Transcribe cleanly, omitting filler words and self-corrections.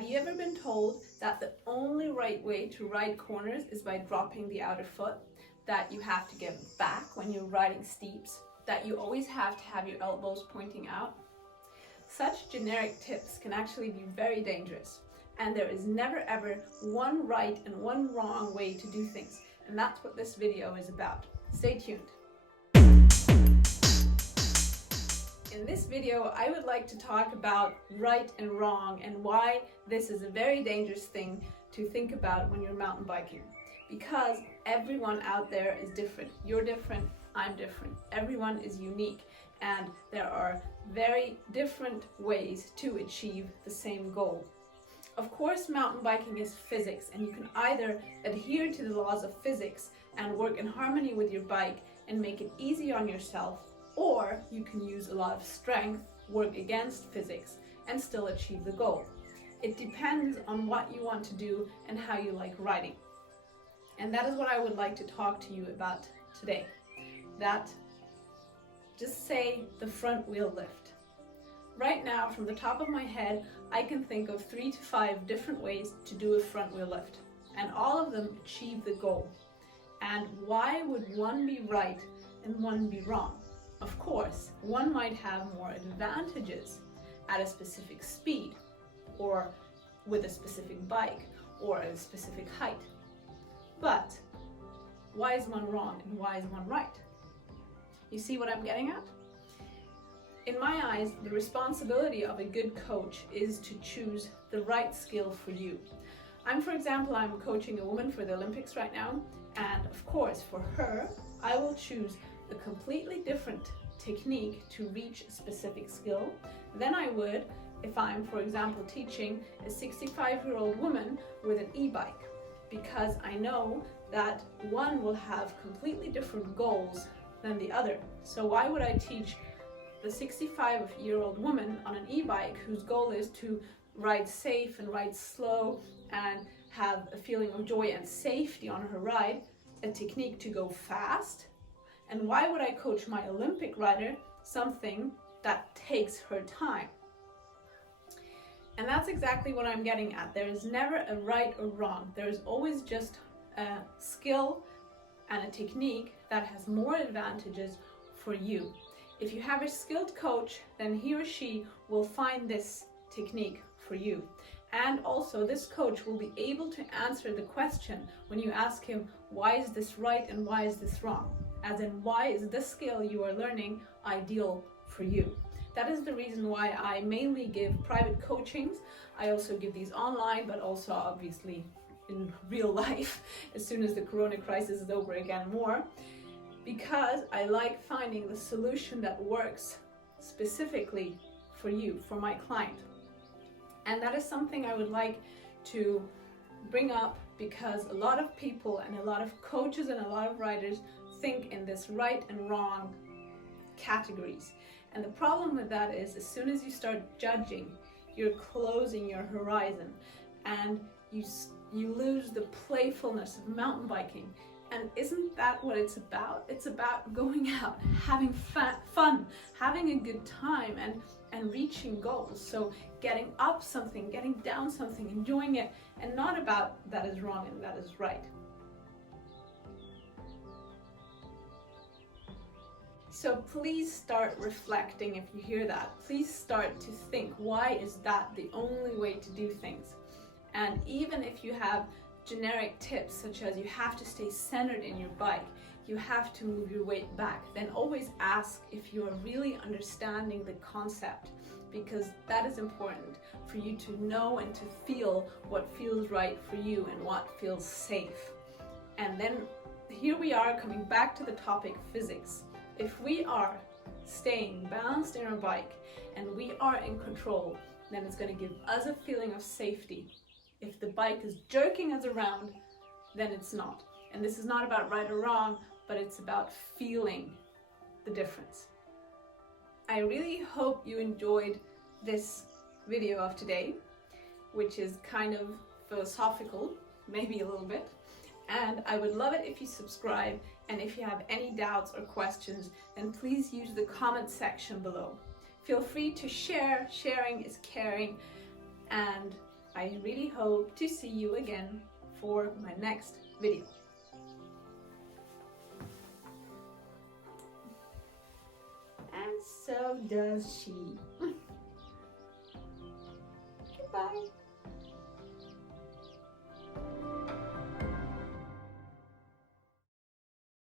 Have you ever been told that the only right way to ride corners is by dropping the outer foot? That you have to give back when you're riding steeps? That you always have to have your elbows pointing out? Such generic tips can actually be very dangerous, and there is never ever one right and one wrong way to do things, and that's what this video is about. Stay tuned. In this video, I would like to talk about right and wrong and why this is a very dangerous thing to think about when you're mountain biking. Because everyone out there is different. You're different, I'm different. Everyone is unique, and there are very different ways to achieve the same goal. Of course, mountain biking is physics, and you can either adhere to the laws of physics and work in harmony with your bike and make it easy on yourself, or you can use a lot of strength, work against physics, and still achieve the goal. It depends on what you want to do and how you like riding. And that is what I would like to talk to you about today. Just say the front wheel lift. Right now, from the top of my head, I can think of 3 to 5 different ways to do a front wheel lift, and all of them achieve the goal. And why would one be right and one be wrong? Of course, one might have more advantages at a specific speed, or with a specific bike, or at a specific height. But why is one wrong and why is one right? You see what I'm getting at? In my eyes, the responsibility of a good coach is to choose the right skill for you. For example, I'm coaching a woman for the Olympics right now, and of course, for her, I will choose a completely different technique to reach a specific skill than I would if I'm, for example, teaching a 65-year-old woman with an e-bike, because I know that one will have completely different goals than the other. So why would I teach the 65-year-old woman on an e-bike whose goal is to ride safe and ride slow and have a feeling of joy and safety on her ride, a technique to go fast? And why would I coach my Olympic rider something that takes her time? And that's exactly what I'm getting at. There is never a right or wrong. There is always just a skill and a technique that has more advantages for you. If you have a skilled coach, then he or she will find this technique for you. And also, this coach will be able to answer the question when you ask him, why is this right and why is this wrong? As in, why is this skill you are learning ideal for you? That is the reason why I mainly give private coachings. I also give these online, but also obviously in real life, as soon as the corona crisis is over again, more. Because I like finding the solution that works specifically for you, for my client. And that is something I would like to bring up, because a lot of people and a lot of coaches and a lot of riders think in this right and wrong categories. And the problem with that is, as soon as you start judging, you're closing your horizon, and you lose the playfulness of mountain biking. And isn't that what it's about? It's about going out, having fun, having a good time, and reaching goals. So getting up something, getting down something, enjoying it, and not about that is wrong and that is right. So please start reflecting if you hear that. Please start to think, why is that the only way to do things? And even if you have generic tips such as you have to stay centered in your bike, you have to move your weight back, then always ask if you are really understanding the concept, because that is important for you to know and to feel what feels right for you and what feels safe. And then here we are coming back to the topic physics. If we are staying balanced in our bike and we are in control, then it's going to give us a feeling of safety. If the bike is jerking us around, then it's not. And this is not about right or wrong, but it's about feeling the difference. I really hope you enjoyed this video of today, which is kind of philosophical, maybe a little bit. And I would love it if you subscribe, and if you have any doubts or questions, then please use the comment section below. Feel free to share. Sharing is caring, and I really hope to see you again for my next video. And so does she. Goodbye.